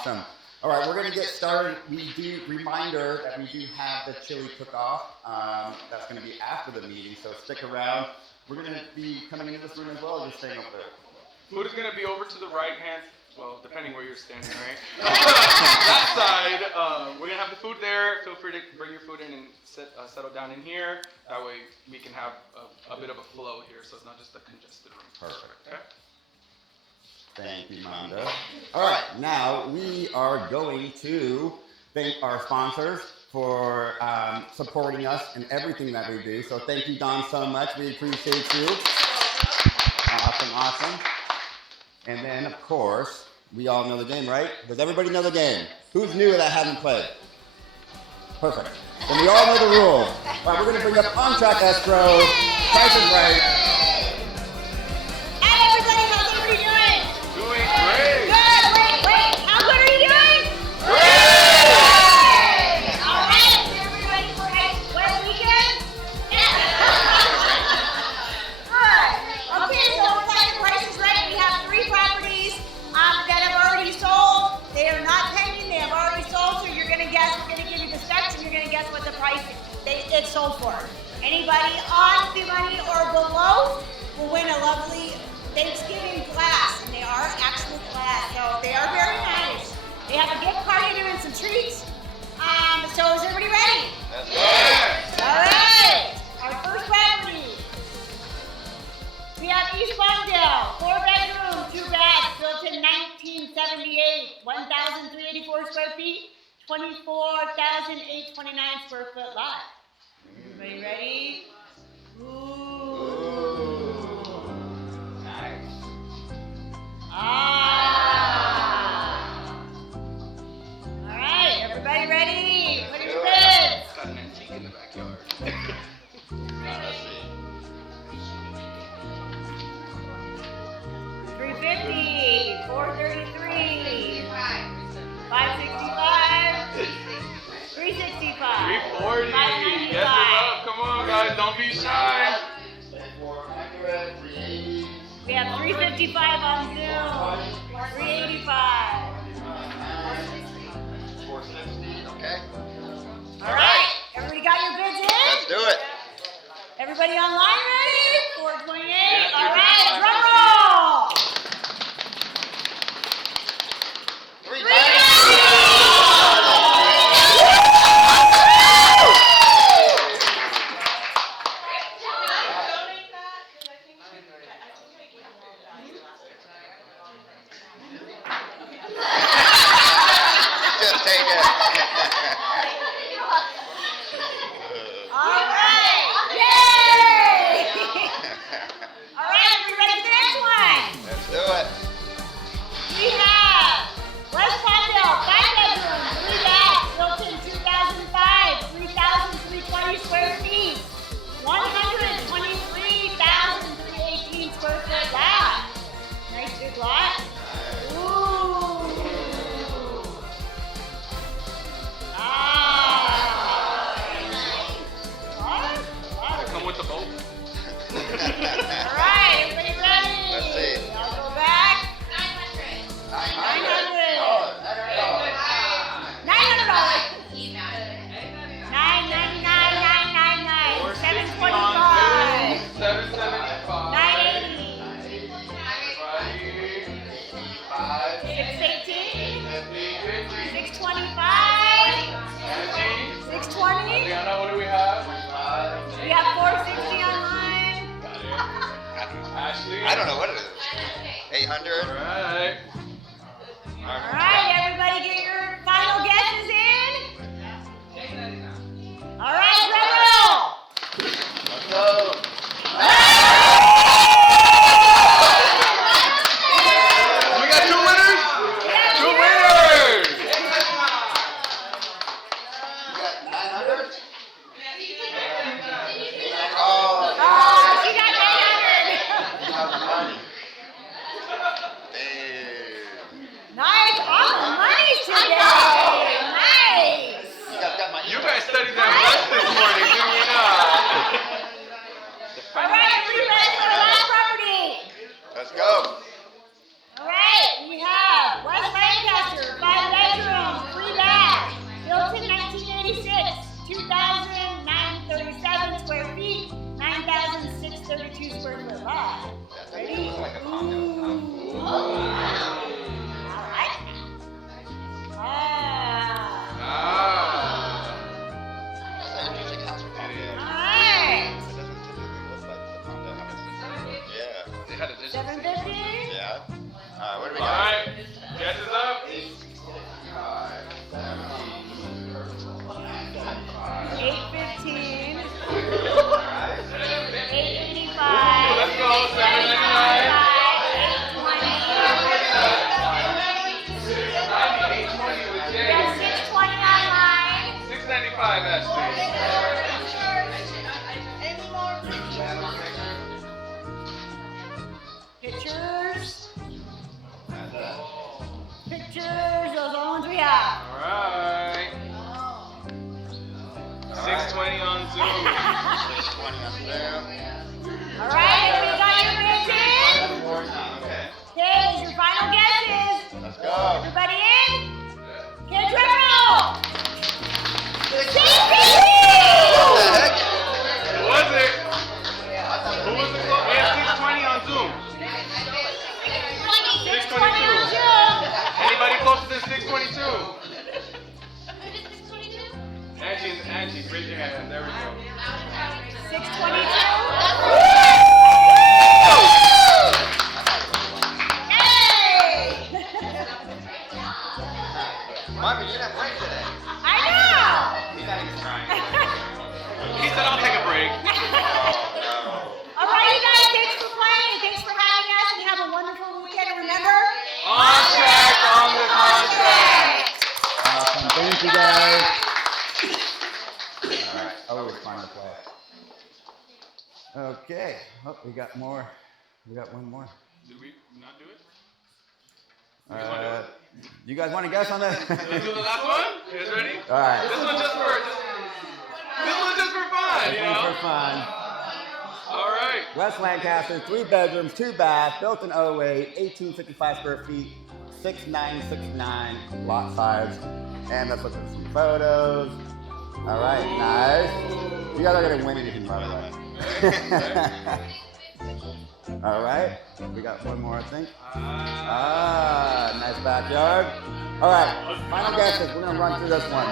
Awesome. All right, we're going to get started. Reminder that we do have the chili cook-off. That's going to be after the meeting, so stick around. We're going to be coming into this room as well, or just staying over there? Food is going to be over to the right hand, well, depending where you're standing, right? That side, we're going to have the food there. Feel free to bring your food in and settle down in here. That way we can have a bit of a flow here, so it's not just a congested room. Perfect. Okay? Thank you, Mondo. All right, now we are going to thank our sponsors for supporting us in everything that we do. So thank you, Don, so much. We appreciate you. Awesome. And then, of course, we all know the game, right? Does everybody know the game? Who's new that hasn't played? Perfect. Then we all know the rules. All right, we're going to bring up on-track escrow. Price is right. It's sold for. Anybody on the money or below will win a lovely Thanksgiving glass, and they are actual glass, so they are very nice. They have a gift card in there and some treats. So is everybody ready? Yes. All right. Our first property. We have East Longdale, 4-bedroom, 2 baths, built in 1978, 1,384 square feet, 24,829 square foot lot. Everybody ready? Ooh. Nice. All right, everybody ready? What are your bids? Got an antique in the backyard. Let's see. 350, 433, 565, 365, 340. Yes, it's up. Come on, guys. Don't be shy. 400, 380. We have 355 on Zoom, 385. 460. Okay. All right, everybody got your bids in? Let's do it. Everybody online ready? 428. All right, drum roll. 390. Just take it. All right, yay! All right, we ready for the next one? Let's do it. We have West Palmdale, 5-bedroom, 3 baths, built in 2005, 3,320 square feet, 123,318 square foot lot. Nice big lot. Ooh. Come with the boat. All right, everybody ready? Let's see. I'll go back. 900. $900. $999. $725. 775. 980. 5. 618. 50. 625. 620. Adriana, what do we have? We have 460 online. Ashley. I don't know what it is. 800. All right. All right, everybody get your final guesses in. All right, drum roll. Let's go. We got 2 winners? 2 winners! You got 900? Oh, Oh, she got 900. Damn. Nice, all the money today. Nice. Got my You guys studied that bus this morning, did you not? like a condo. All right. Ah. Ah. It's like a music house with condo. All right. It doesn't typically look like the condo house. Yeah. They had additions. 750. Yeah. Alright, what do we All got? right. Guess is up. 815. 885. Let's go. 799. 820 with Jay. Yes, 620 online. 695 Ashley. Any more? Pictures. Pictures, those are the ones we have. All right. 620 on Zoom. 620 on Zoom. All right, everybody got your pictures? Okay. Okay, here's your final guesses. Let's go. Everybody in? Okay, drum roll. 650! Who was it? Who was the close? We have 620 on Zoom. 620 on Zoom. Anybody closer than 622? Angie, raise your hand. There we go. 622. Mommy, you didn't break today. I know. He's not even trying. He said, I'll take a break. All right, you guys, thanks for playing. Thanks for having us, and have a wonderful weekend. And remember, On track, on the contract. Awesome. Thank you guys. All right. Always fun to play. Okay. Oh, we got more. We got one more. Did we not do it? You guys want to guess on this? Let's do the last one. You guys ready? All right. This one's just for fun, you know? For fun. All right. West Lancaster, 3 bedrooms, 2 baths, built in 08, 1855 square feet, 6969 lot size. And let's look at some photos. All right, nice. You guys are gonna win anything, by the way. All right, we got one more, I think. Nice backyard. All right, final guesses. We're gonna run through this one.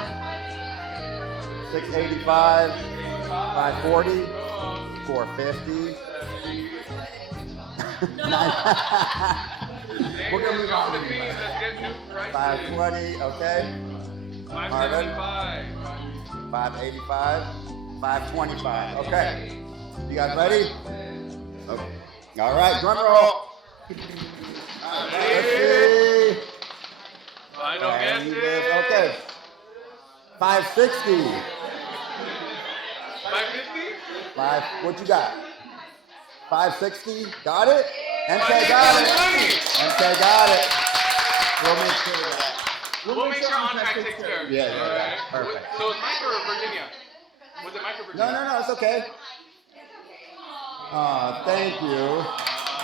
685, 540, 450. We're gonna move on to Let's get new prices. 520, okay. 575. 585, 525. Okay. You guys ready? Okay. All right, drum roll. Let's see. Final And guesses. okay. 560. 550? What you got? 560. Got it? MK got it. MK got it. We'll make sure of that. We'll make sure on track takes care of it. Yeah. All right. Perfect. So it's Mike or Virginia? Was it Mike or Virginia? No, it's okay. Oh, thank you.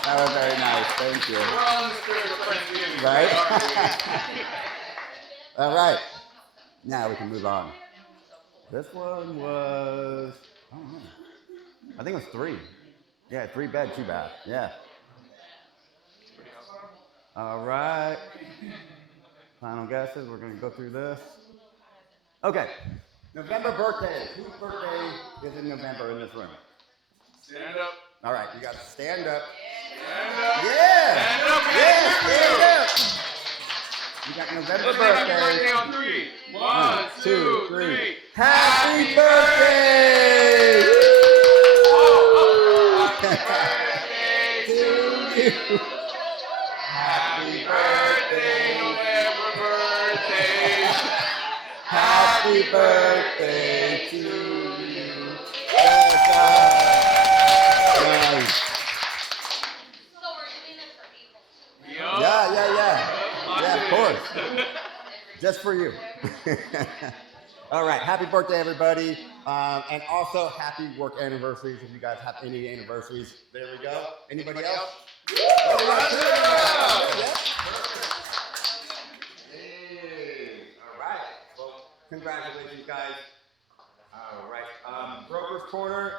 That was very nice. Thank you. We're all in the spirit of Friendsgiving. Right? All All right. Now we can move on. This one was, I don't know. I think it was 3. Yeah, 3 bed, 2 bath. Yeah. All right. Final guesses. We're going to go through this. Okay. November birthday. Whose birthday is in November in this room? Stand up. All right. You guys stand up. Stand up. Yeah. Stand up. Yeah, stand up. You got November Let's say happy birthday birthday. on 3. 1, 2, 3. Happy birthday! Happy birthday to you. Happy birthday, November birthday. Happy birthday to you. Yes, nice. Yup. Yeah. Yeah, of course. Awesome. Just for you. All right. Happy birthday, everybody. And also happy work anniversaries if you guys have any anniversaries. There we go. Anybody else? Oh, we got 2. Yep. Hey. All right. Well, congratulations, guys. All right. Broker's Quarter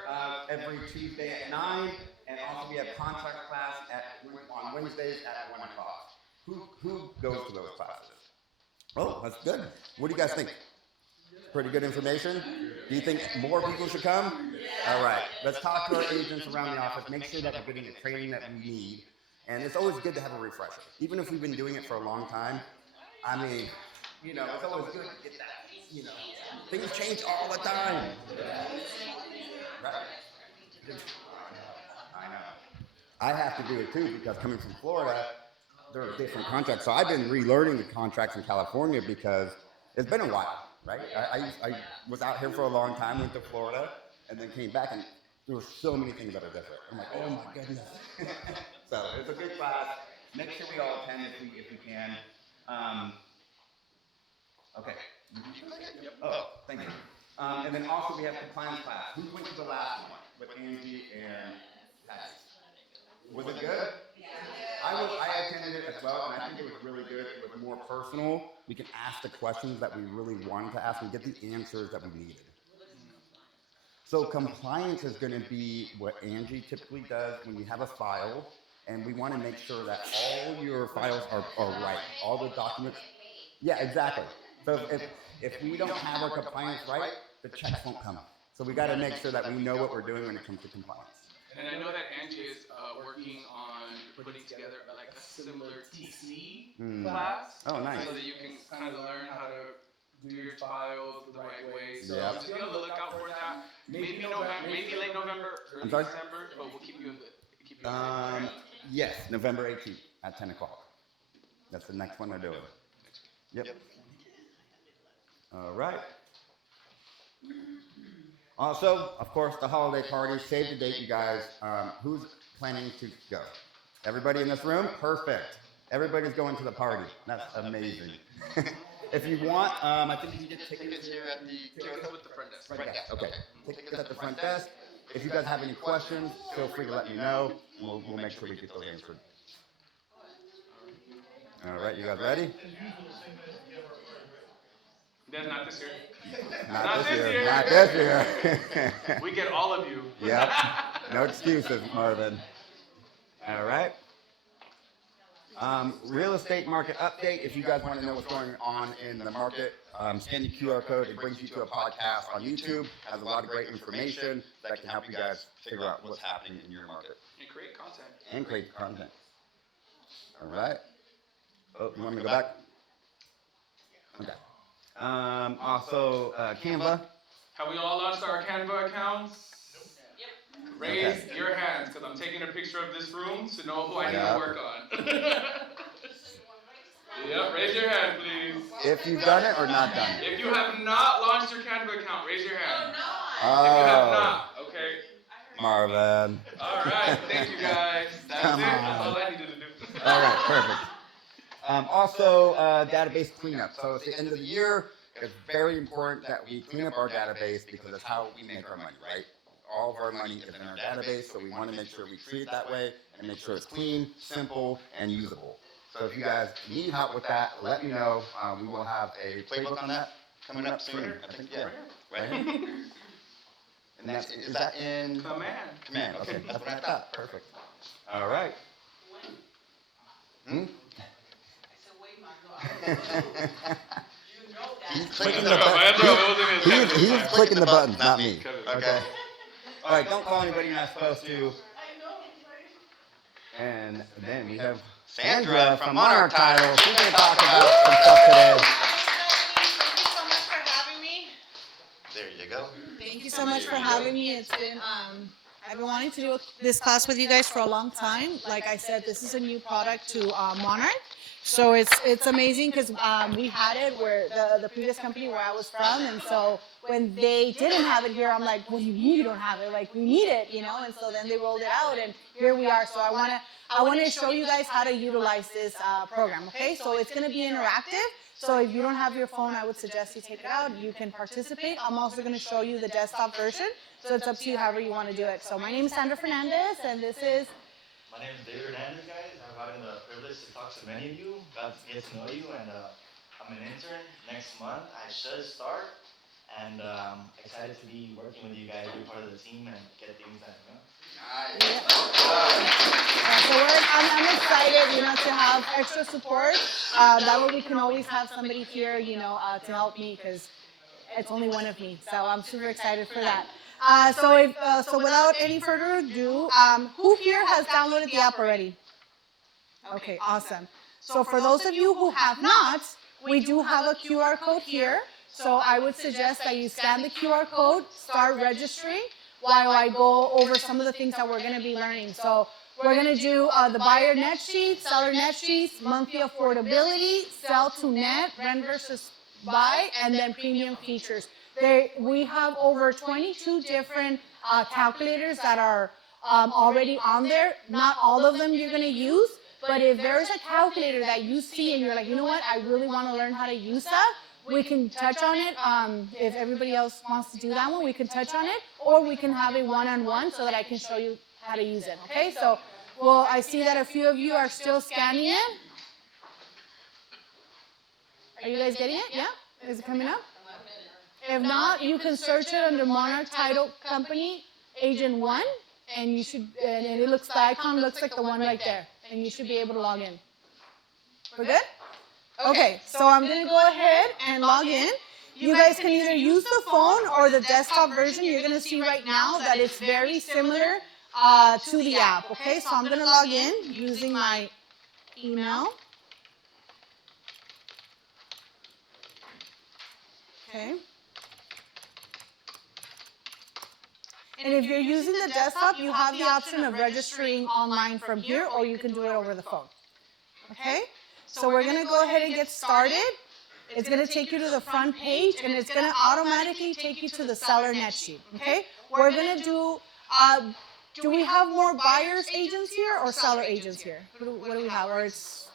every Tuesday at 9, and also we have contract class on Wednesdays at 1 o'clock. Who goes to those classes? Oh, that's good. What do you guys think? Pretty good information? Do you think more people should come? All right. Let's talk to our agents around the office. Make sure that we're getting the training that we need. And it's always good to have a refresher. Even if we've been doing it for a long time, I mean, it's always good to get that, Things change all the time. Right. I know. I have to do it too because coming from Florida, there are different contracts. So I've been relearning the contracts in California because it's been a while, right? I was out here for a long time, went to Florida, and then came back, and there were so many things that are different. I'm like, oh my goodness. So it's a good class. Make sure we all attend if we can. Okay. Oh, thank you. And then also we have compliance class. Who went to the last one with Angie and Patty? Was it good? I attended it as well, and I think it was really good. It was more personal. We can ask the questions that we really wanted to ask and get the answers that we needed. So compliance is going to be what Angie typically does when you have a file, and we want to make sure that all your files are right, all the documents. Yeah, exactly. So if we don't have our compliance right, the checks won't come. So we got to make sure that we know what we're doing when it comes to compliance. And I know that Angie is working on putting together like a similar TC class. Oh, nice. So that you can kind of learn how to do your files the right way. So Yeah. just be on the lookout for that. Maybe late November, early December, but we'll keep you in the Yes, November 18th at 10 o'clock. That's the next one they're doing. Yep. All right. Also, of course, the holiday party. Save the date, you guys. Who's planning to go? Everybody in this room? Perfect. Everybody's going to the party. That's amazing. If you want, I think you can get tickets here at the tickets with the front desk. Front desk. Okay. Tickets at the front desk. If you guys have any questions, feel free to let me know. We'll make sure we get those answered. All right, you guys ready? Then not this year. Not this year. Not this year. We get all of you. Yep. No excuses, Marvin. All right. Real estate market update. If you guys want to know what's going on in the market, scan the QR code. It brings you to a podcast on YouTube. Has a lot of great information that can help you guys figure out what's happening in your market. And create content. All right. Oh, you want me to go back? Okay. Also, Canva. Have we all launched our Canva accounts? Yep. Raise your hands, because I'm taking a picture of this room to know who I need to work on. Yep, raise your hand, please. If you've done it or not done it. If you have not launched your Canva account, raise your hand. Oh. If you have not, okay. Marvin. All right, thank you guys. That's it. That's all I needed to do. All right, perfect. Also, database cleanup. So at the end of the year, it's very important that we clean up our database because that's how we make our money, right? All of our money is in our database, so we want to make sure we treat it that way and make sure it's clean, simple, and usable. So if you guys need help with that, let me know. We will have a playbook on that coming up soon. I think, yeah. Right here. And is that in? Command. Okay, that's what I thought. Perfect. All right. He's clicking the buttons. He's clicking the buttons, not me. Okay. All right, don't call anybody you're not supposed to. And then we have Sandra from Monarch Title. She's going to talk about some stuff today. Thank you so much for having me. There you go. Thank you so much for having me. It's been I've been wanting to do this class with you guys for a long time. Like I said, this is a new product to Monarch. So it's amazing because we had it where the previous company where I was from, and so when they didn't have it here, I'm like, what do you mean you don't have it? Like, we need it, you know? And so then they rolled it out, and here we are. So I want to show you guys how to utilize this program, okay? So it's going to be interactive. So if you don't have your phone, I would suggest you take it out. You can participate. I'm also going to show you the desktop version. So it's up to you however you want to do it. So my name is Sandra Fernandez, and this is... My name is David Hernandez, guys. I'm having the privilege to talk to many of you, got to get to know you, and I'm an intern. Next month, I should start, and excited to be working with you guys, be part of the team, and get things done. You know? I'm excited, to have extra support. That way we can always have somebody here, to help me because it's only one of me. So I'm super excited for that. So without any further ado, who here has downloaded the app already? Okay, awesome. So for those of you who have not, we do have a QR code here. So I would suggest that you scan the QR code, start registering, while I go over some of the things that we're going to be learning. So we're going to do the buyer net sheet, seller net sheets, monthly affordability, sell to net, rent versus buy, and then premium features. We have over 22 different calculators that are already on there. Not all of them you're going to use, but if there's a calculator that you see and you're like, you know what, I really want to learn how to use that, we can touch on it. If everybody else wants to do that one, we can touch on it, or we can have a one-on-one so that I can show you how to use it, okay? So, well, I see that a few of you are still scanning it. Are you guys getting it? Yeah? Is it coming up? If not, you can search it under Monarch Title Company, Agent 1, and you should, and it looks, the icon looks like the one right there, and you should be able to log in. We're good? Okay, so I'm going to go ahead and log in. You guys can either use the phone or the desktop version. You're going to see right now that it's very similar to the app, okay? So I'm going to log in using my email. Okay. And if you're using the desktop, you have the option of registering online from here, or you can do it over the phone. Okay? So we're going to go ahead and get started. It's going to take you to the front page, and it's going to automatically take you to the seller net sheet. Okay? We're going to do we have more buyers agents here or seller agents here? What do we have? Or it's,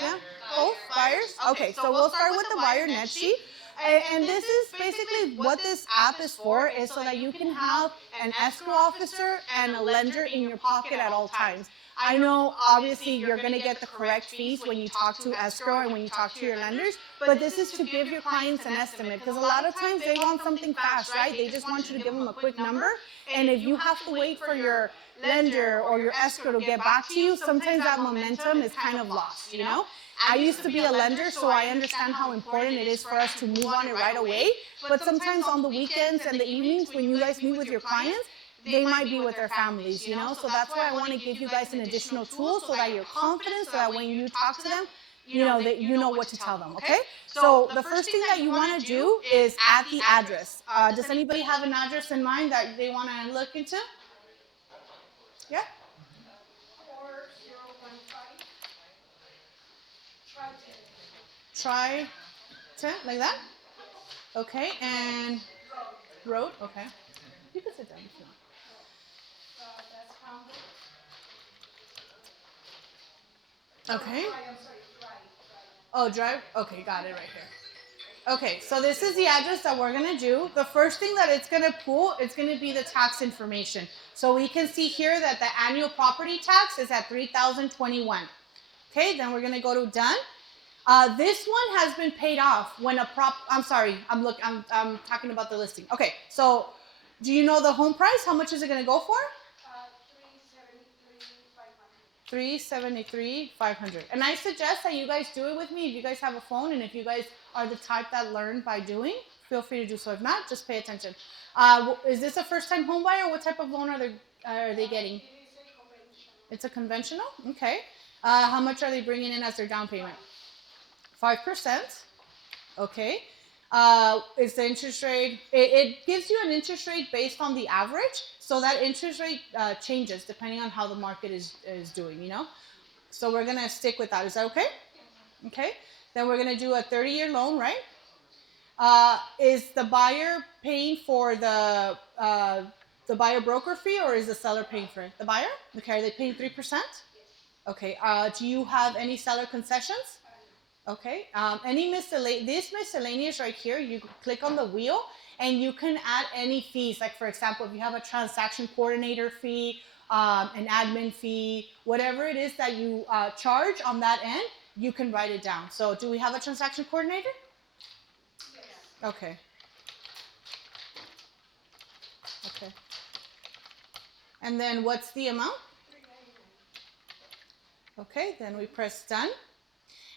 yeah? Both buyers? Okay, so we'll start with the buyer net sheet. And this is basically what this app is for, is so that you can have an escrow officer and a lender in your pocket at all times. I know, obviously, you're going to get the correct fees when you talk to escrow and when you talk to your lenders, but this is to give your clients an estimate, because a lot of times they want something fast, right? They just want you to give them a quick number, and if you have to wait for your lender or your escrow to get back to you, sometimes that momentum is kind of lost, you know? I used to be a lender, so I understand how important it is for us to move on it right away. But sometimes on the weekends and the evenings when you guys meet with your clients, they might be with their families, you know? So that's why I want to give you guys an additional tool so that you're confident, so that when you talk to them, you know that you know what to tell them, okay? So the first thing that you want to do is add the address. Does anybody have an address in mind that they want to look into? Yeah? Try 10, like that? Okay, and road, okay. You can sit down if you want. Okay. Oh, drive? Okay, got it right here. Okay, so this is the address that we're gonna do. The first thing that it's gonna pull, it's gonna be the tax information. So we can see here that the annual property tax is at $3,021. Okay, then we're gonna go to done. This one has been paid off when I'm sorry, I'm talking about the listing. Okay, so do you know the home price? How much is it gonna go for? $373,500. And I suggest that you guys do it with me if you guys have a phone, and if you guys are the type that learn by doing, feel free to do so. If not, just pay attention. Is this a first-time home buyer? What type of loan are they getting? It's a conventional? Okay. How much are they bringing in as their down payment? 5%. Okay. Is the interest rate, it gives you an interest rate based on the average, so that interest rate changes depending on how the market is doing, you know? So we're gonna stick with that, is that okay? Okay, then we're gonna do a 30-year loan, right? Is the buyer paying for the buyer broker fee, or is the seller paying for it? The buyer? Okay, are they paying 3%? Okay, do you have any seller concessions? Okay, this miscellaneous right here, you click on the wheel and you can add any fees. Like for example, if you have a transaction coordinator fee, an admin fee, whatever it is that you charge on that end, you can write it down. So do we have a transaction coordinator? Yes. Okay. And then what's the amount? Okay, then we press done.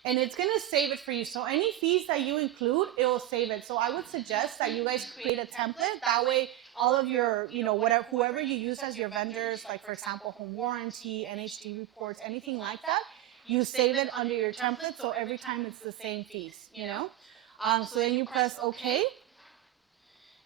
And it's going to save it for you. So any fees that you include, it will save it. So I would suggest that you guys create a template. That way, all of your, whatever, whoever you use as your vendors, like for example, home warranty, NHD reports, anything like that, you save it under your template. So every time it's the same fees, So then you press OK.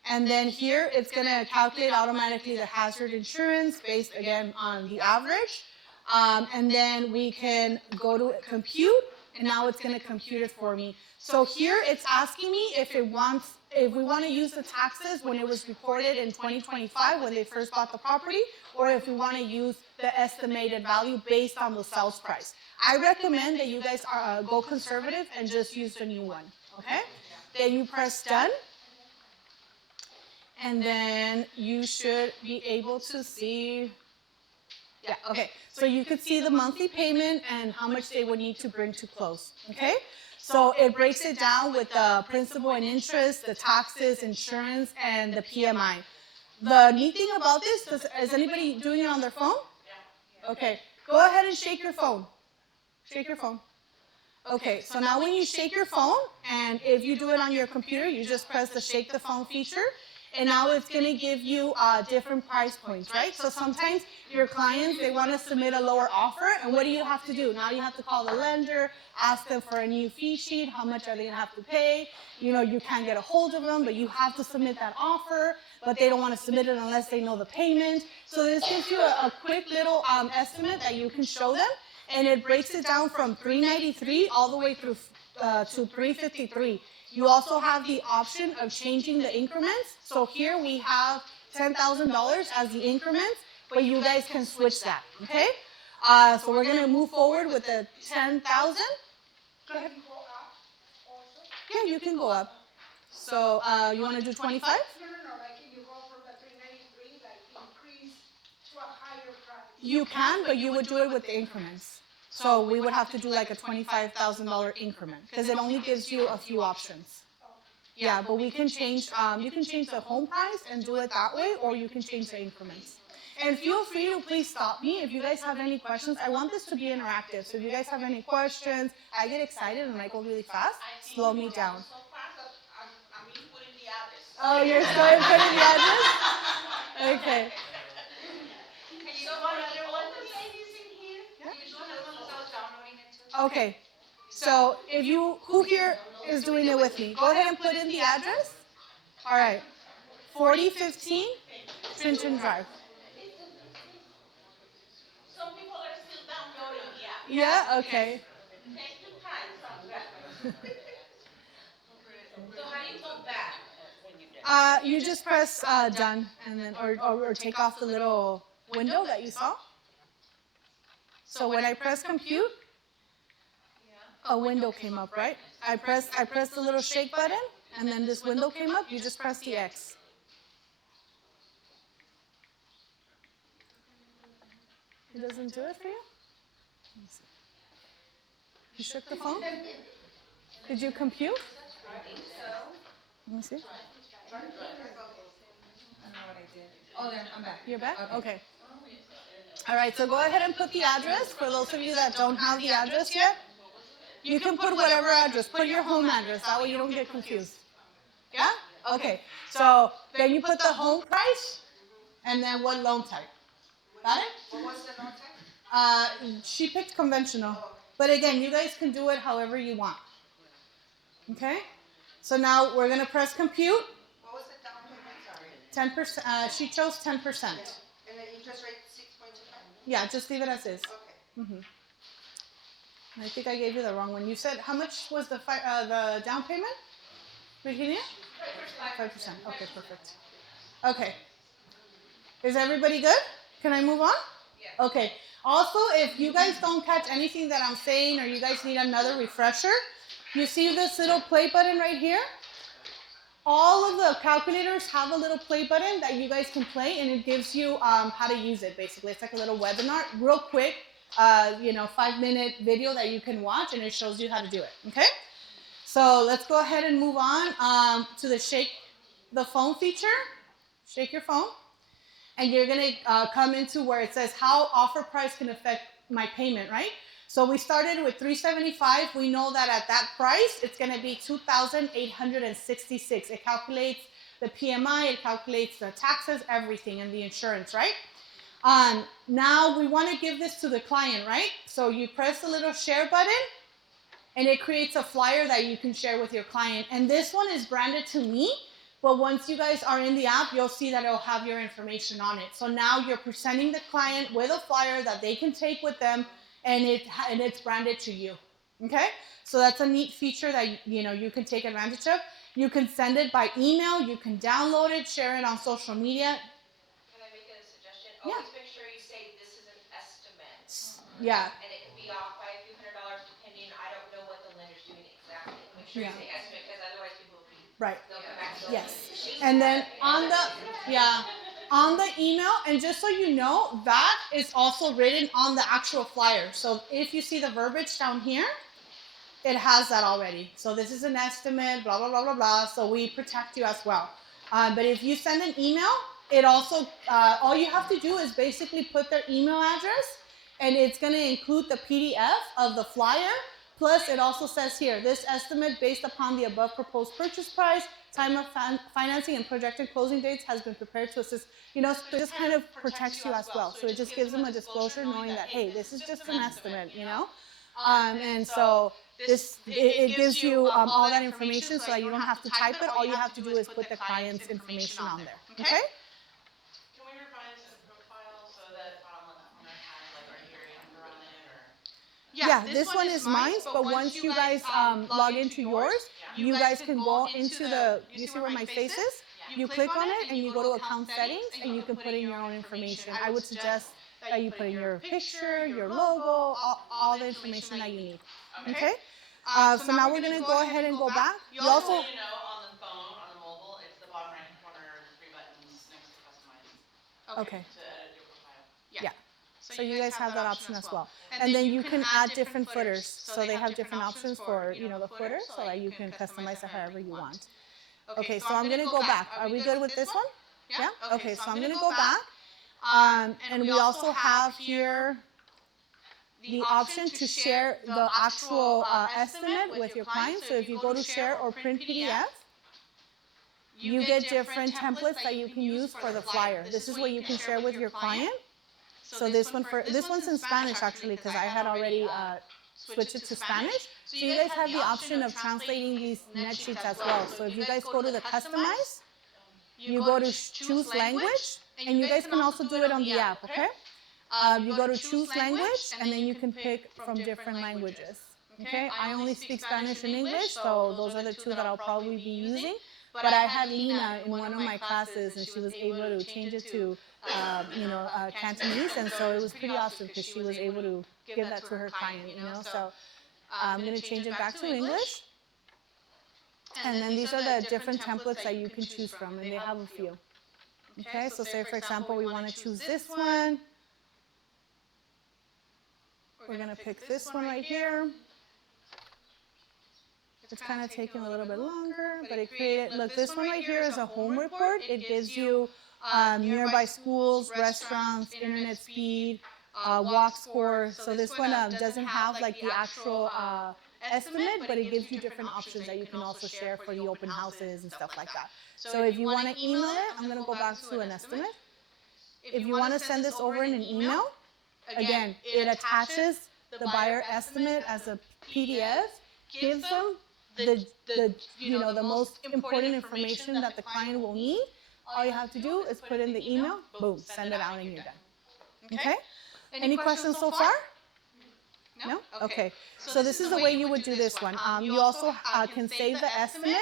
And then here, it's going to calculate automatically the hazard insurance based, again, on the average. And then we can go to compute. And now it's going to compute it for me. So here it's asking me if we want to use the taxes when it was recorded in 2025 when they first bought the property, or if we want to use the estimated value based on the sales price. I recommend that you guys go conservative and just use the new one. Okay? Then you press done. And then you should be able to see. Yeah, okay. So you could see the monthly payment and how much they would need to bring to close, okay? So it breaks it down with the principal and interest, the taxes, insurance, and the PMI. The neat thing about this, is anybody doing it on their phone? Okay, go ahead and shake your phone. Shake your phone. Okay, so now when you shake your phone, and if you do it on your computer, you just press the shake the phone feature. And now it's going to give you different price points, right? So sometimes your clients, they want to submit a lower offer, and what do you have to do? Now you have to call the lender, ask them for a new fee sheet, how much are they going to have to pay? You can't get a hold of them, but you have to submit that offer, but they don't want to submit it unless they know the payment. So this gives you a quick little estimate that you can show them, and it breaks it down from $393 all the way through to $353. You also have the option of changing the increments. So here we have $10,000 as the increments, but you guys can switch that, okay? So we're going to move forward with the 10,000. Go ahead. Yeah, you can go up. So you want to do 25? No, like can you go from the 393, like increase to a higher price? You can, but you would do it with the increments. So we would have to do like a $25,000 increment because it only gives you a few options. Yeah, but we can change, you can change the home price and do it that way, or you can change the increments. And feel free to please stop me if you guys have any questions. I want this to be interactive. So if you guys have any questions, I get excited and I go really fast, slow me down. Oh, you're still putting the address? Okay. Okay, so if who here is doing it with me? Go ahead and put in the address. All right, 4015 Trenton Drive. Some people are still downloading the app. Yeah, okay. Take your time. So how do you go back? You just press done, and then or take off the little window that you saw. So when I press compute, a window came up, right? I pressed the little shake button, and then this window came up. You just press the X. It doesn't do it for you? You shook the phone? Did you compute? Let me see. Oh, then I'm back. You're back? Okay. All right, so go ahead and put the address. For those of you that don't have the address yet, you can put whatever address. Put your home address. That way you don't get confused. Yeah? Okay. So then you put the home price and then what loan type. Got it? What was the note type? She picked conventional. But again, you guys can do it however you want. Okay? So now we're going to press compute. What was the down payment? Sorry. 10%. She chose 10%. And the interest rate 6.25? Yeah, just leave it as is. Okay. I think I gave you the wrong one. You said how much was the down payment, Virginia? 5%. Okay, perfect. Okay. Is everybody good? Can I move on? Yeah. Okay. Also, if you guys don't catch anything that I'm saying or you guys need another refresher, you see this little play button right here? All of the calculators have a little play button that you guys can play, and it gives you how to use it, basically. It's like a little webinar, real quick, 5-minute video that you can watch, and it shows you how to do it, okay? So let's go ahead and move on to the shake the phone feature. Shake your phone. and you're gonna come into where it says how offer price can affect my payment, right? So we started with $375. We know that at that price, it's gonna be $2,866. It calculates the PMI, it calculates the taxes, everything, and the insurance, right? Now we want to give this to the client, right? So you press the little share button, and it creates a flyer that you can share with your client. And this one is branded to me, but once you guys are in the app, you'll see that it'll have your information on it. So now you're presenting the client with a flyer that they can take with them, and it's branded to you. Okay? So that's a neat feature that you can take advantage of. You can send it by email, you can download it, share it on social media. Can I make a suggestion? Yeah. Always make sure you say this is an estimate. Yeah. And it can be off by a few $100 depending. I don't know what the lender's doing exactly. Make sure you say estimate because otherwise people will be. Right. They'll come back and go. Yes. And then on the email, and just so you know, that is also written on the actual flyer. So if you see the verbiage down here, it has that already. So this is an estimate, blah, blah, blah, blah, blah. So we protect you as well. But if you send an email, it also, all you have to do is basically put their email address, and it's going to include the PDF of the flyer. Plus, it also says here, this estimate based upon the above proposed purchase price, time of financing, and projected closing dates has been prepared to assist. So it just kind of protects you as well. So it just gives them a disclosure knowing that, hey, this is just an estimate, And so it gives you all that information so that you don't have to type it. All you have to do is put the client's information on there. Okay? Can we revise the profile so that bottom left corner has like our area number on it, or? Yeah, this one is mine, but once you guys log into yours, you guys can go into you see where my face is? You click on it and you go to account settings and you can put in your own information. I would suggest that you put in your picture, your logo, all the information that you need. Okay? So now we're going to go ahead and go back. You also, on the phone, on the mobile, it's the bottom right corner, the three buttons next to customize. Okay. To edit your profile. Yeah. So you guys have that option as well. And then you can add different footers. So they have different options for, the footer so that you can customize it however you want. Okay, so I'm going to go back. Are we good with this one? Yeah? Okay, so I'm going to go back. And we also have here the option to share the actual estimate with your client. So if you go to share or print PDF, you get different templates that you can use for the flyer. This is what you can share with your client. So this one's in Spanish actually because I had already switched it to Spanish. So you guys have the option of translating these net sheets as well. So if you guys go to the customize, you go to choose language, and you guys can also do it on the app, okay? You go to choose language, and then you can pick from different languages, okay? I only speak Spanish and English, so those are the two that I'll probably be using. But I had Lena in one of my classes, and she was able to change it to, Cantonese, and so it was pretty awesome because she was able to give that to her client, So I'm going to change it back to English. And then these are the different templates that you can choose from, and they have a few. Okay, so say for example we want to choose this one. We're going to pick this one right here. It's kind of taking a little bit longer, but it created, look, this one right here is a home report. It gives you nearby schools, restaurants, internet speed, walk score. So this one doesn't have like the actual estimate, but it gives you different options that you can also share for the open houses and stuff like that. So if you want to email it, I'm going to go back to an estimate. If you want to send this over in an email, again, it attaches the buyer estimate as a PDF, gives them the most important information that the client will need. All you have to do is put in the email, boom, send it out and you're done. Okay? Any questions so far? No? Okay. So this is the way you would do this one. You also can save the estimate,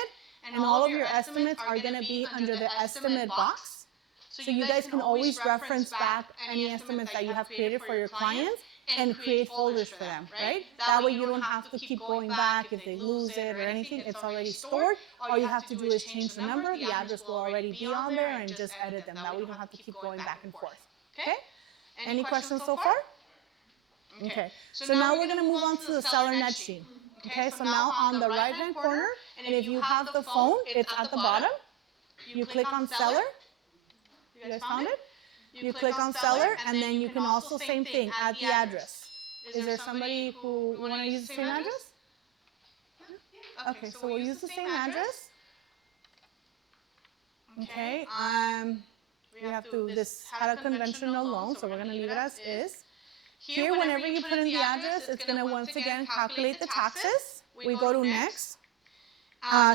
and all of your estimates are going to be under the estimate box. So you guys can always reference back any estimates that you have created for your clients and create folders for them, right? That way you don't have to keep going back if they lose it or anything. It's already stored. All you have to do is change the number. The address will already be on there and just edit them. That way you don't have to keep going back and forth. Okay? Any questions so far? Okay, so now we're going to move on to the seller net sheet. Okay, so now on the right-hand corner, and if you have the phone, it's at the bottom. You click on seller. You guys found it? You click on seller, and then you can also, same thing, add the address. Is there somebody who want to use the same address? Okay, so we'll use the same address. Okay, we have to, this had a conventional loan, so we're going to leave it as is. Here, whenever you put in the address, it's going to once again calculate the taxes. We go to next.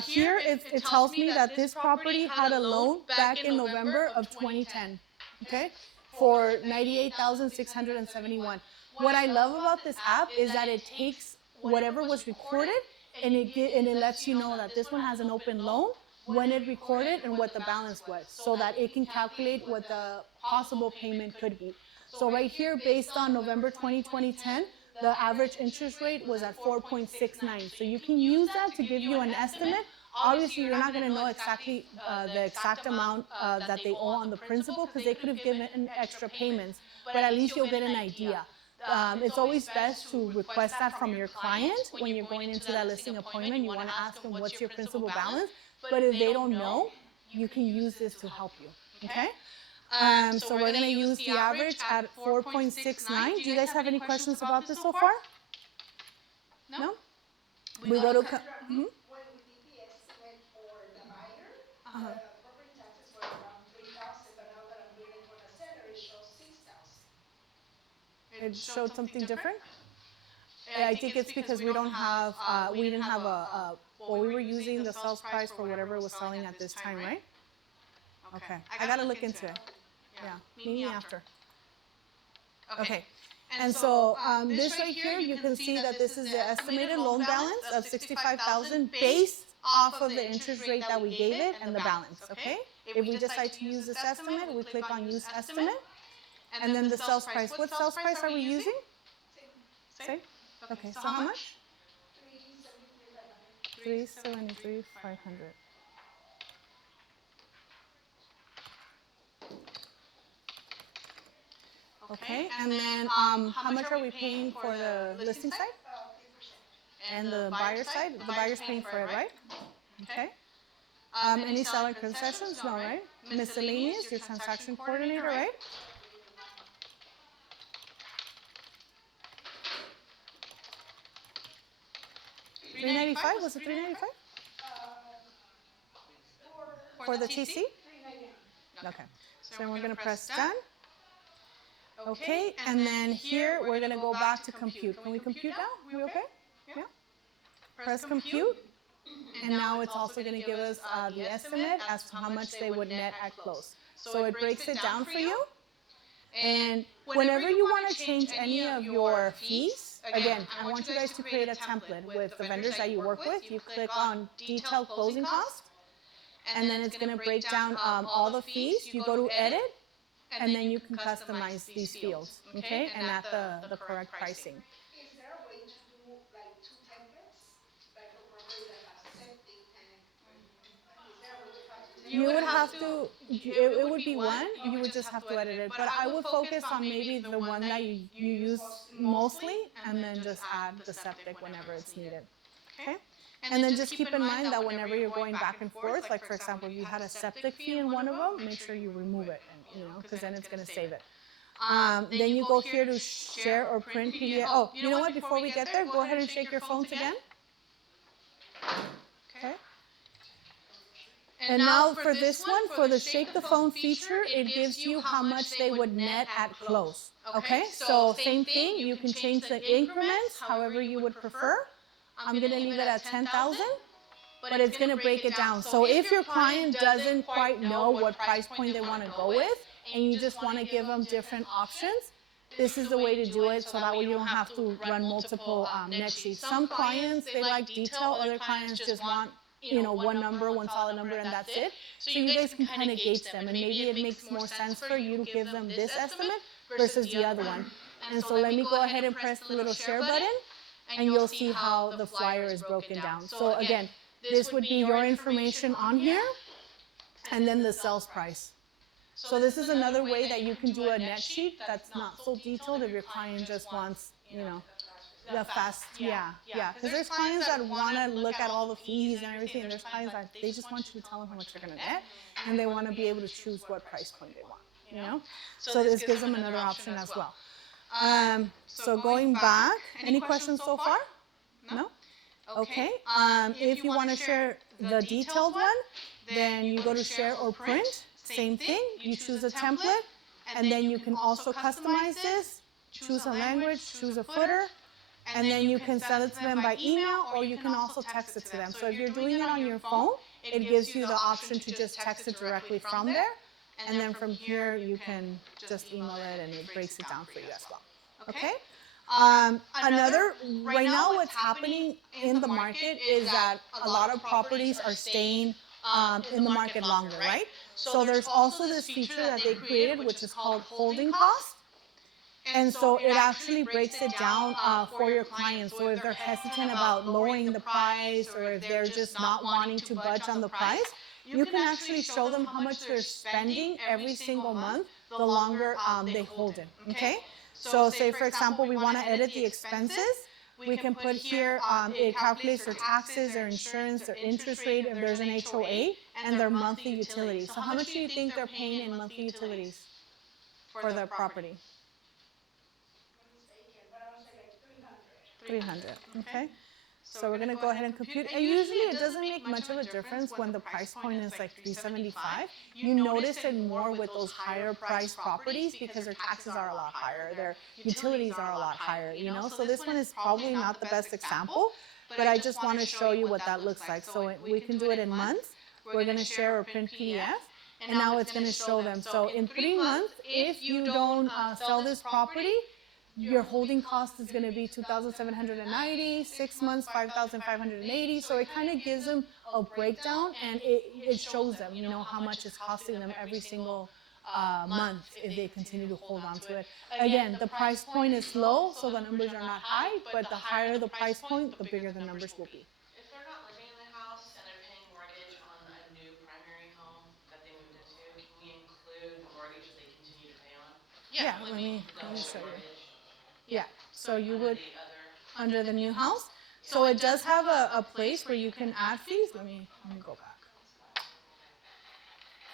Here, it tells me that this property had a loan back in November of 2010, okay, for $98,671. What I love about this app is that it takes whatever was recorded and it lets you know that this one has an open loan, when it recorded, and what the balance was, so that it can calculate what the possible payment could be. So right here, based on November 2010, the average interest rate was at 4.69. So you can use that to give you an estimate. Obviously, you're not going to know exactly the exact amount that they owe on the principal, because they could have given extra payments, but at least you'll get an idea. It's always best to request that from your client when you're going into that listing appointment. You want to ask them, what's your principal balance? But if they don't know, you can use this to help you, okay? So we're going to use the average at 4.69. Do you guys have any questions about this so far? No? We go to... When we did the estimate for the buyer, the property taxes were around 3,000, but now that I'm doing it for the seller, it shows 6,000. It showed something different? I think it's because we don't have, we didn't have well, we were using the sales price for whatever it was selling at this time, right? Okay, I gotta look into it. Yeah, meet me after. Okay, and so this right here, you can see that this is the estimated loan balance of $65,000 based off of the interest rate that we gave it and the balance, okay? If we decide to use this estimate, we click on use estimate, and then the sales price. What sales price are we using? Same? Okay, so how much? 373,500. Okay, and then how much are we paying for the listing side? And the buyer side? The buyer's paying for it, right? Okay. Any seller concessions? No, right? Miscellaneous, your transaction coordinator, right? $395? Was it $395? For the TC? Okay. So then we're going to press done. Okay, and then here we're going to go back to compute. Can we compute now? Are we okay? Yeah. Press compute. And now it's also going to give us the estimate as to how much they would net at close. So it breaks it down for you. And whenever you want to change any of your fees, again, I want you guys to create a template with the vendors that you work with. You click on detailed closing cost, and then it's going to break down all the fees. You go to edit, and then you can customize these fields, okay, and add the correct pricing. Is there a way to do like two templates? Like a property that has septic tank? Is there a way to have two templates? You would have to, it would be one, you would just have to edit it. But I would focus on maybe the one that you use mostly, and then just add the septic whenever it's needed, okay? And then just keep in mind that whenever you're going back and forth, like for example, if you had a septic fee in one of them, make sure you remove it, and, because then it's going to save it. Then you go here to share or print PDF. Oh, you know what? Before we get there, go ahead and shake your phones again. Okay. And now for this one, for the shake the phone feature, it gives you how much they would net at close. Okay, so same thing. You can change the increments however you would prefer. I'm going to leave it at 10,000, but it's going to break it down. So if your client doesn't quite know what price point they want to go with, and you just want to give them different options, this is the way to do it, so that way you don't have to run multiple net sheets. Some clients, they like detail. Other clients just want, one number, one solid number, and that's it. So you guys can kind of gauge them, and maybe it makes more sense for you to give them this estimate versus the other one. And so let me go ahead and press the little share button, and you'll see how the flyer is broken down. So again, this would be your information on here, and then the sales price. So this is another way that you can do a net sheet that's not so detailed if your client just wants, the fast, yeah. Because there's clients that want to look at all the fees and everything, and there's clients that they just want you to tell them how much they're going to net, and they want to be able to choose what price point they want. you know? So this gives them another option as well. So going back, any questions so far? No? Okay. If you want to share the detailed one, then you go to share or print, same thing. You choose a template, and then you can also customize this, choose a language, choose a footer, and then you can send it to them by email, or you can also text it to them. So if you're doing it on your phone, it gives you the option to just text it directly from there, and then from here you can just email it and it breaks it down for you as well. Okay? Right now what's happening in the market is that a lot of properties are staying in the market longer, right? So there's also this feature that they created, which is called holding cost. And so it actually breaks it down for your clients. So if they're hesitant about lowering the price, or if they're just not wanting to budge on the price, you can actually show them how much they're spending every single month the longer they hold it, okay? So say, for example, we want to edit the expenses. We can put here, it calculates their taxes, their insurance, their interest rate, if there's an HOA, and their monthly utilities. So how much do you think they're paying in monthly utilities for their property? 300, okay? So we're gonna go ahead and compute. And usually it doesn't make much of a difference when the price point is like 375. You notice it more with those higher priced properties because their taxes are a lot higher, their utilities are a lot higher, you know? So this one is probably not the best example, but I just wanna show you what that looks like. So we can do it in months. We're gonna share or print PDF, and now it's gonna show them. So in 3 months, if you don't sell this property, your holding cost is going to be $2,790, 6 months, $5,580. So it kind of gives them a breakdown, and it shows them, you know, how much it's costing them every single month if they continue to hold on to it. Again, the price point is low, so the numbers are not high, but the higher the price point, the bigger the numbers will be. If they're not living in the house and they're paying mortgage on a new primary home that they moved into, can we include the mortgage that they continue to pay on? Yeah, let me show you. Yeah, so you would, under the new house. So it does have a place where you can add fees. Let me go back.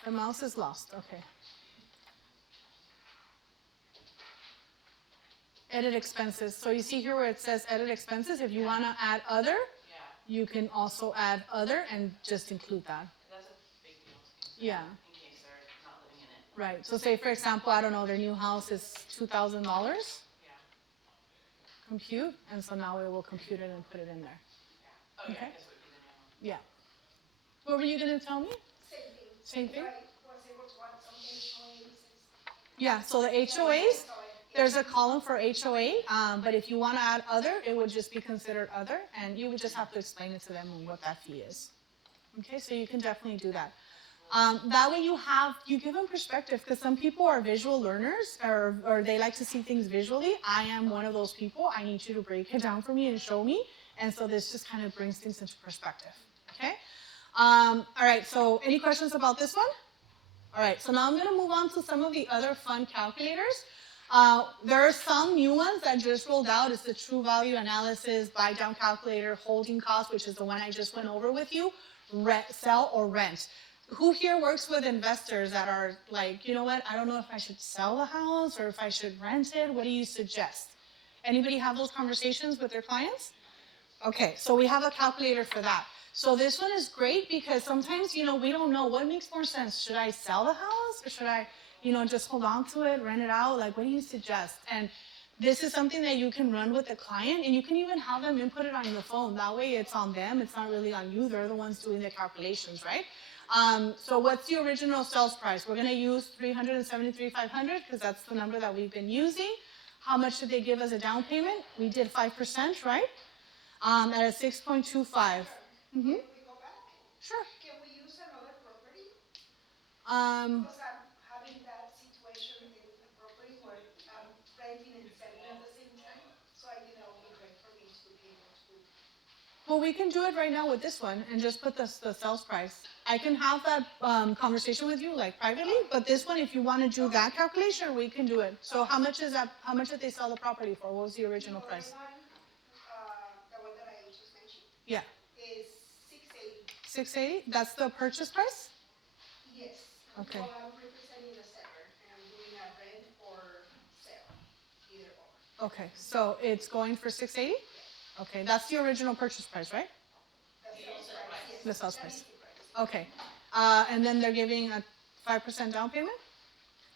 The mouse is lost, okay. Edit expenses. So you see here where it says edit expenses. If you want to add other, you can also add other and just include that. That's a big deal. Yeah. In case they're not living in it. Right. So say, for example, I don't know, their new house is $2,000. Compute, and so now it will compute it and put it in there. Okay? Yeah. What were you going to tell me? Same thing. Yeah, so the HOAs, there's a column for HOA, but if you want to add other, it would just be considered other, and you would just have to explain it to them and what that fee is. Okay, so you can definitely do that. That way you give them perspective, because some people are visual learners, or they like to see things visually. I am one of those people. I need you to break it down for me and show me, and so this just kind of brings things into perspective, okay? All right, so any questions about this one? All right, so now I'm gonna move on to some of the other fun calculators. There are some new ones that just rolled out. It's the true value analysis, buy down calculator, holding cost, which is the one I just went over with you, sell or rent. Who here works with investors that are like, you know what, I don't know if I should sell the house or if I should rent it? What do you suggest? Anybody have those conversations with their clients? Okay, so we have a calculator for that. So this one is great because sometimes, you know, we don't know what makes more sense. Should I sell the house, or should I, you know, just hold on to it, rent it out? Like, what do you suggest? And this is something that you can run with the client, and you can even have them input it on your phone. That way it's on them, it's not really on you. They're the ones doing the calculations, right? So what's the original sales price? We're gonna use $373,500 because that's the number that we've been using. How much did they give us a down payment? We did 5%, right? At a 6.25. Can we go back? Sure. Can we use another property? Because I'm having that situation in a property where I'm renting and selling at the same time, so I think that would be great for me to be able to. Well, we can do it right now with this one and just put the sales price. I can have that conversation with you, like privately, but this one, if you want to do that calculation, we can do it. So how much is that? How much did they sell the property for? What was the original price? The one that I just mentioned. Yeah. Is 680. 680? That's the purchase price? Yes. Okay. Well, I'm representing the seller, and Okay, so it's going for 680? Okay, that's the original purchase price, right? The sales price. Okay, and then they're giving a 5% down payment?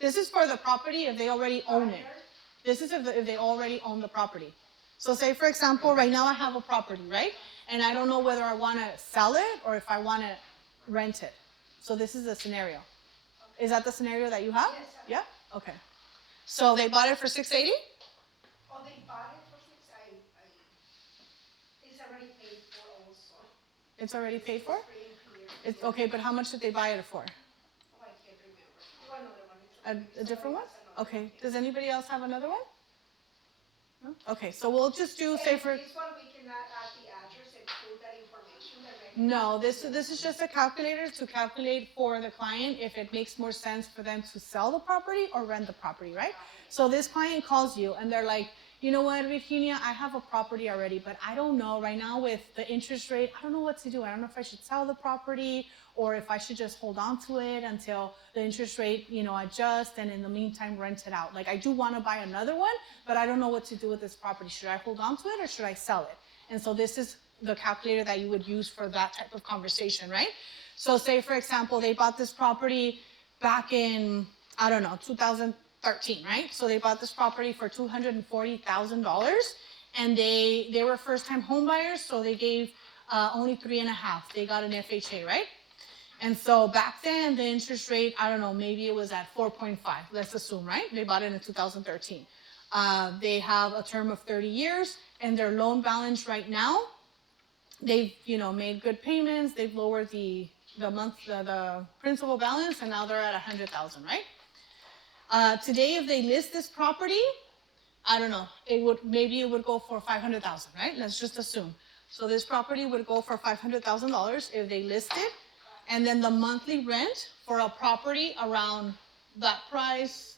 This is for the property if they already own it. This is if they already own the property. So say, for example, right now I have a property, right? And I don't know whether I want to sell it or if I want to rent it. So this is the scenario. Is that the scenario that you have? Yes. Yeah? Okay. So they bought it for 680? Oh, they bought it for it's already paid for also. It's already paid for? Free and clear. It's okay, but how much did they buy it for? Oh, I can't remember. Oh, another one. A different one? Okay. Does anybody else have another one? No? Okay, so we'll just do, say for... This one, we cannot add the address and put that information directly. No, this is just a calculator to calculate for the client if it makes more sense for them to sell the property or rent the property, right? So this client calls you and they're like, you know what, Virginia, I have a property already, but I don't know right now with the interest rate, I don't know what to do. I don't know if I should sell the property or if I should just hold on to it until the interest rate, adjusts and in the meantime rent it out. Like I do want to buy another one, but I don't know what to do with this property. Should I hold on to it or should I sell it? And so this is the calculator that you would use for that type of conversation, right? So say, for example, they bought this property back in, 2013, right? So they bought this property for $240,000 and they were first-time home buyers, so they gave only 3.5. They got an FHA, right? And so back then, the interest rate, maybe it was at 4.5, let's assume, right? They bought it in 2013. They have a term of 30 years, and their loan balance right now, they've, made good payments, they've lowered the principal balance, and now they're at 100,000, right? Today, if they list this property, maybe it would go for 500,000, right? Let's just assume. So this property would go for $500,000 if they list it. And then the monthly rent for a property around that price,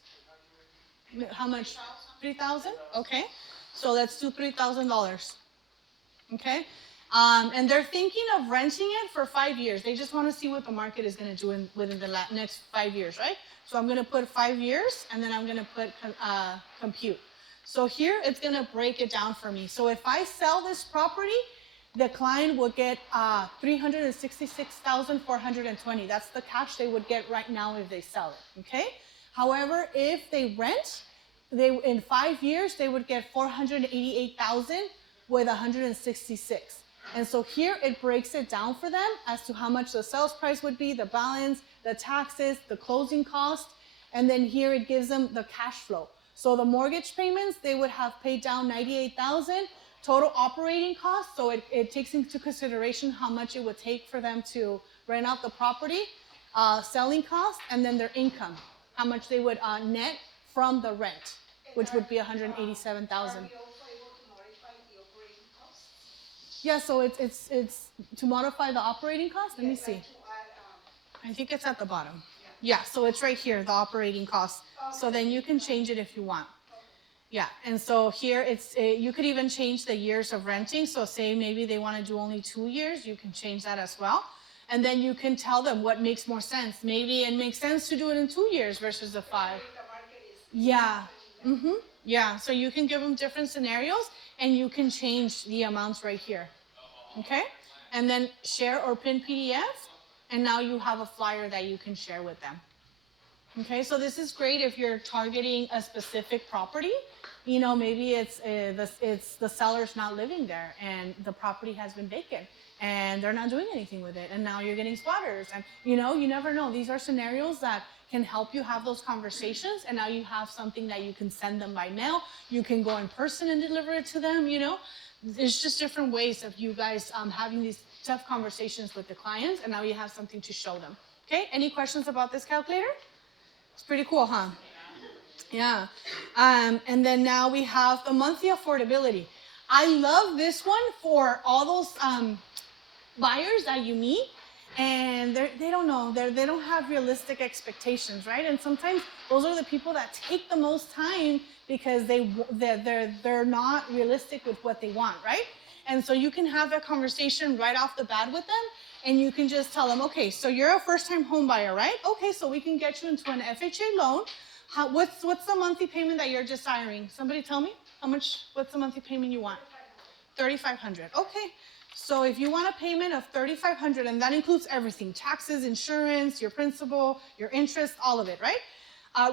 how much? 3,000? Okay. So let's do $3,000. Okay. And they're thinking of renting it for 5 years. They just want to see what the market is going to do within the next 5 years, right? So I'm going to put 5 years and then I'm going to put compute. So here it's going to break it down for me. So if I sell this property, the client would get $366,420. That's the cash they would get right now if they sell it, okay? However, if they rent, in 5 years, they would get $488,000 with 166. And so here it breaks it down for them as to how much the sales price would be, the balance, the taxes, the closing cost, and then here it gives them the cash flow. So the mortgage payments, they would have paid down $98,000. Total operating costs, so it takes into consideration how much it would take for them to rent out the property, selling costs, and then their income, how much they would net from the rent, which would be $187,000. Are we also able to modify the operating costs? Yeah, so it's to modify the operating cost. Let me see. I think it's at the bottom. Yeah, so it's right here, the operating costs. So then you can change it if you want. Yeah, and so here you could even change the years of renting. So say maybe they want to do only 2 years, you can change that as well. And then you can tell them what makes more sense. Maybe it makes sense to do it in 2 years versus the 5. Yeah, yeah, so you can give them different scenarios and you can change the amounts right here, okay? And then share or pin PDF, and now you have a flyer that you can share with them. Okay, so this is great if you're targeting a specific property. Maybe it's the seller's not living there and the property has been vacant and they're not doing anything with it. And now you're getting squatters and you never know. These are scenarios that can help you have those conversations. And now you have something that you can send them by mail. You can go in person and deliver it to them, There's just different ways of you guys having these tough conversations with the clients. And now you have something to show them. Okay, any questions about this calculator? It's pretty cool, huh? Yeah. And then now we have the monthly affordability. I love this one for all those buyers that you meet, and they don't know, they don't have realistic expectations, right? And sometimes those are the people that take the most time because they're not realistic with what they want, right? And so you can have that conversation right off the bat with them. And you can just tell them, okay, so you're a first-time home buyer, right? Okay, so we can get you into an FHA loan. What's the monthly payment that you're desiring? Somebody tell me. What's the monthly payment you want? $3,500. Okay. So if you want a payment of $3,500, and that includes everything, taxes, insurance, your principal, your interest, all of it, right?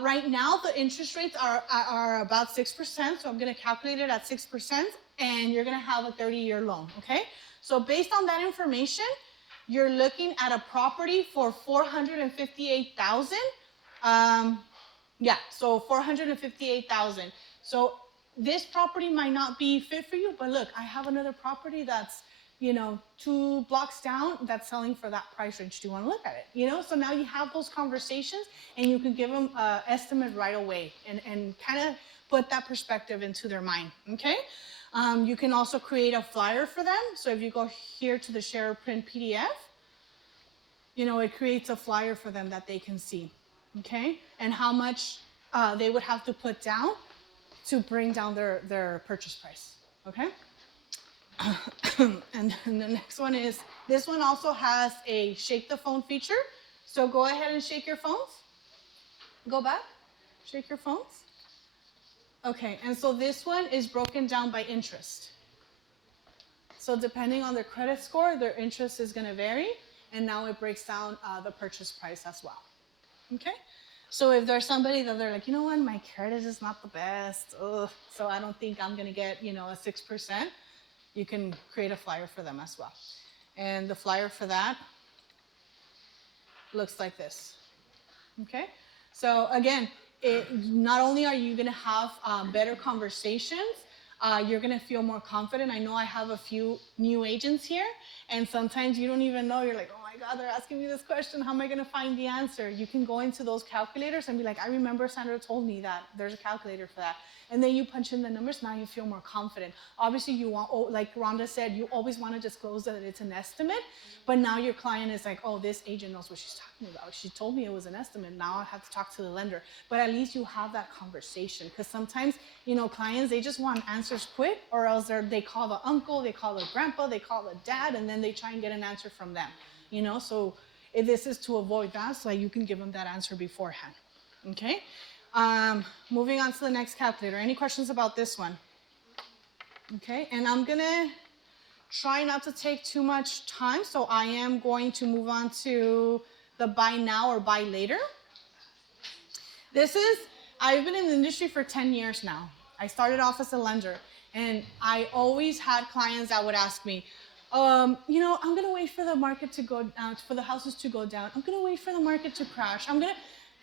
Right now, the interest rates are about 6%, so I'm going to calculate it at 6%, and you're going to have a 30-year loan, okay? So based on that information, you're looking at a property for $458,000. Yeah, so $458,000. So this property might not be fit for you, but look, I have another property that's, 2 blocks down that's selling for that price range. Do you want to look at it? So now you have those conversations and you can give them an estimate right away and kind of put that perspective into their mind, okay? You can also create a flyer for them. So if you go here to the share print PDF, it creates a flyer for them that they can see, okay? And how much they would have to put down to bring down their purchase price, okay? And then the next one is, this one also has a shake the phone feature. So go ahead and shake your phones. Go back, shake your phones. Okay, and so this one is broken down by interest. So depending on their credit score, their interest is gonna vary, and now it breaks down the purchase price as well, okay? So if there's somebody that they're like, you know what, my credit is not the best, so I don't think I'm gonna get, a 6%, you can create a flyer for them as well. And the flyer for that looks like this, okay? So again, not only are you gonna have better conversations, you're gonna feel more confident. I know I have a few new agents here, and sometimes you don't even know, you're like, oh my God, they're asking me this question, how am I gonna find the answer? You can go into those calculators and be like, I remember Sandra told me that, there's a calculator for that. And then you punch in the numbers, now you feel more confident. Obviously you want, like Rhonda said, you always wanna disclose that it's an estimate, but now your client is like, oh, this agent knows what she's talking about. She told me it was an estimate, now I have to talk to the lender. But at least you have that conversation, because sometimes, clients, they just want answers quick, or else they call the uncle, they call the grandpa, they call the dad, and then they try and get an answer from them, So if this is to avoid that, so you can give them that answer beforehand, okay? Moving on to the next calculator. Any questions about this one? Okay, and I'm gonna try not to take too much time, so I am going to move on to the buy now or buy later. I've been in the industry for 10 years now. I started off as a lender, and I always had clients that would ask me, I'm gonna wait for the market to go down, for the houses to go down. I'm gonna wait for the market to crash.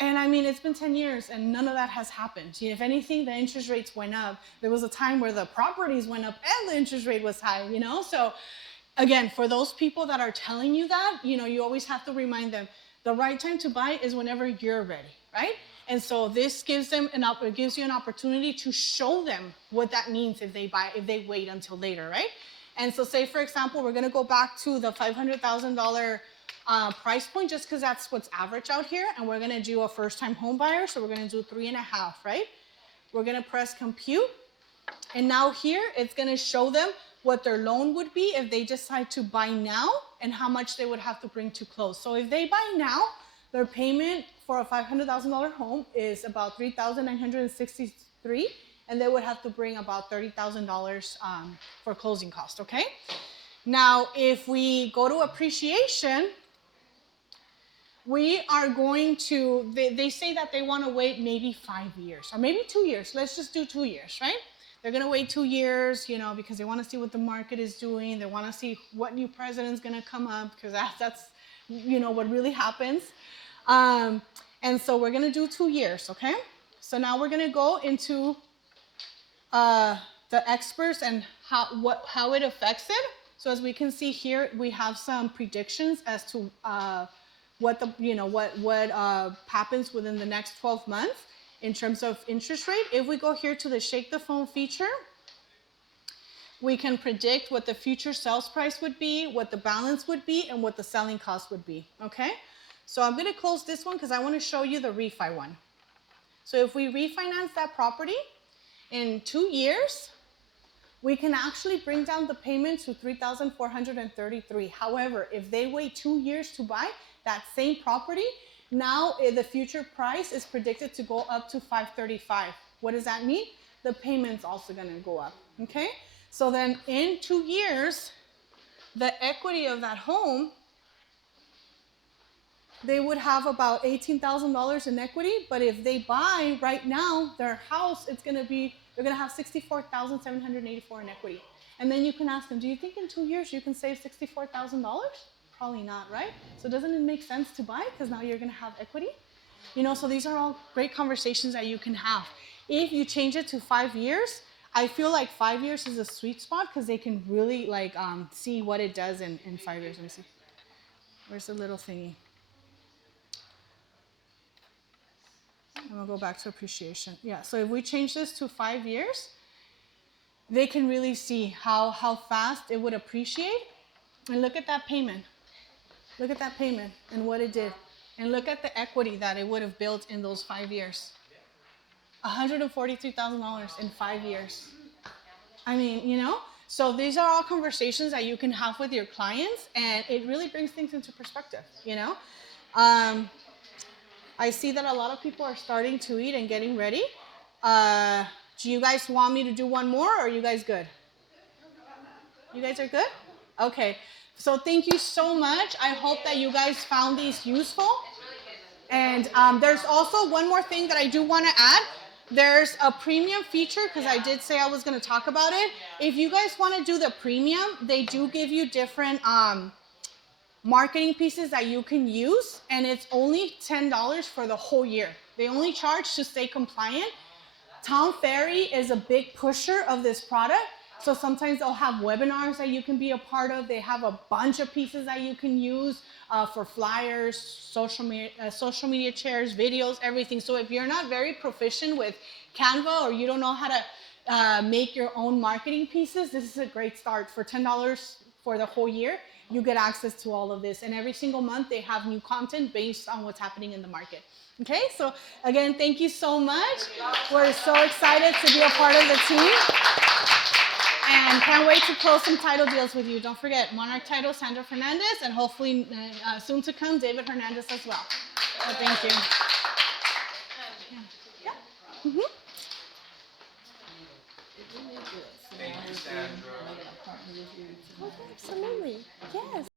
And I mean, it's been 10 years and none of that has happened. If anything, the interest rates went up. There was a time where the properties went up and the interest rate was high, So again, for those people that are telling you that, you always have to remind them, the right time to buy is whenever you're ready, right? And so this gives you an opportunity to show them what that means if they wait until later, right? And so say, for example, we're gonna go back to the $500,000 price point, just because that's what's average out here, and we're gonna do a first-time home buyer, so we're gonna do 3.5, right? We're gonna press compute, and now here it's gonna show them what their loan would be if they decide to buy now and how much they would have to bring to close. So if they buy now, their payment for a $500,000 home is about $3,963, and they would have to bring about $30,000 for closing costs, okay? Now, if we go to appreciation, we are going to, they say that they want to wait maybe 5 years or maybe 2 years. Let's just do 2 years, right? They're going to wait 2 years, because they want to see what the market is doing. They want to see what new president's going to come up, because that's what really happens. And so we're going to do 2 years, okay? So now we're going to go into the experts and how it affects it. So as we can see here, we have some predictions as to what happens within the next 12 months in terms of interest rate. If we go here to the shake the phone feature, we can predict what the future sales price would be, what the balance would be, and what the selling cost would be, okay? So I'm gonna close this one because I wanna show you the refi one. So if we refinance that property in 2 years, we can actually bring down the payment to $3,433. However, if they wait 2 years to buy that same property, now the future price is predicted to go up to $535. What does that mean? the payment's also gonna go up, okay? So then in 2 years, the equity of that home, they would have about $18,000 in equity, but if they buy right now their house, they're gonna have $64,784 in equity. And then you can ask them, do you think in 2 years you can save $64,000? Probably not, right? So doesn't it make sense to buy? Because now you're gonna have equity. You know, so these are all great conversations that you can have. If you change it to 5 years, I feel like 5 years is a sweet spot because they can really like see what it does in 5 years. Let me see. Where's the little thingy? I'm gonna go back to appreciation. Yeah, so if we change this to 5 years, they can really see how fast it would appreciate. And look at that payment. Look at that payment and what it did. And look at the equity that it would have built in those 5 years. $143,000 in 5 years. I mean, you know? So these are all conversations that you can have with your clients, and it really brings things into perspective, you know? I see that a lot of people are starting to eat and getting ready. Do you guys want me to do one more, or are you guys good? You guys are good? Okay. So thank you so much. I hope that you guys found these useful. And there's also one more thing that I do want to add. There's a premium feature, because I did say I was going to talk about it. If you guys want to do the premium, they do give you different marketing pieces that you can use, and it's only $10 for the whole year. They only charge to stay compliant. Tom Ferry is a big pusher of this product, so sometimes they'll have webinars that you can be a part of. They have a bunch of pieces that you can use for flyers, social media chairs, videos, everything. So if you're not very proficient with Canva, or you don't know how to make your own marketing pieces, this is a great start. For $10 for the whole year, you get access to all of this. And every single month, they have new content based on what's happening in the market. Okay, so again, thank you so much. We're so excited to be a part of the team. And can't wait to close some title deals with you. Don't forget, Monarch Title, Sandra Fernandez, and hopefully soon to come, David Hernandez as well. So thank you. Yeah. Mm-hmm. Thank you, Sandra. Absolutely. Yes.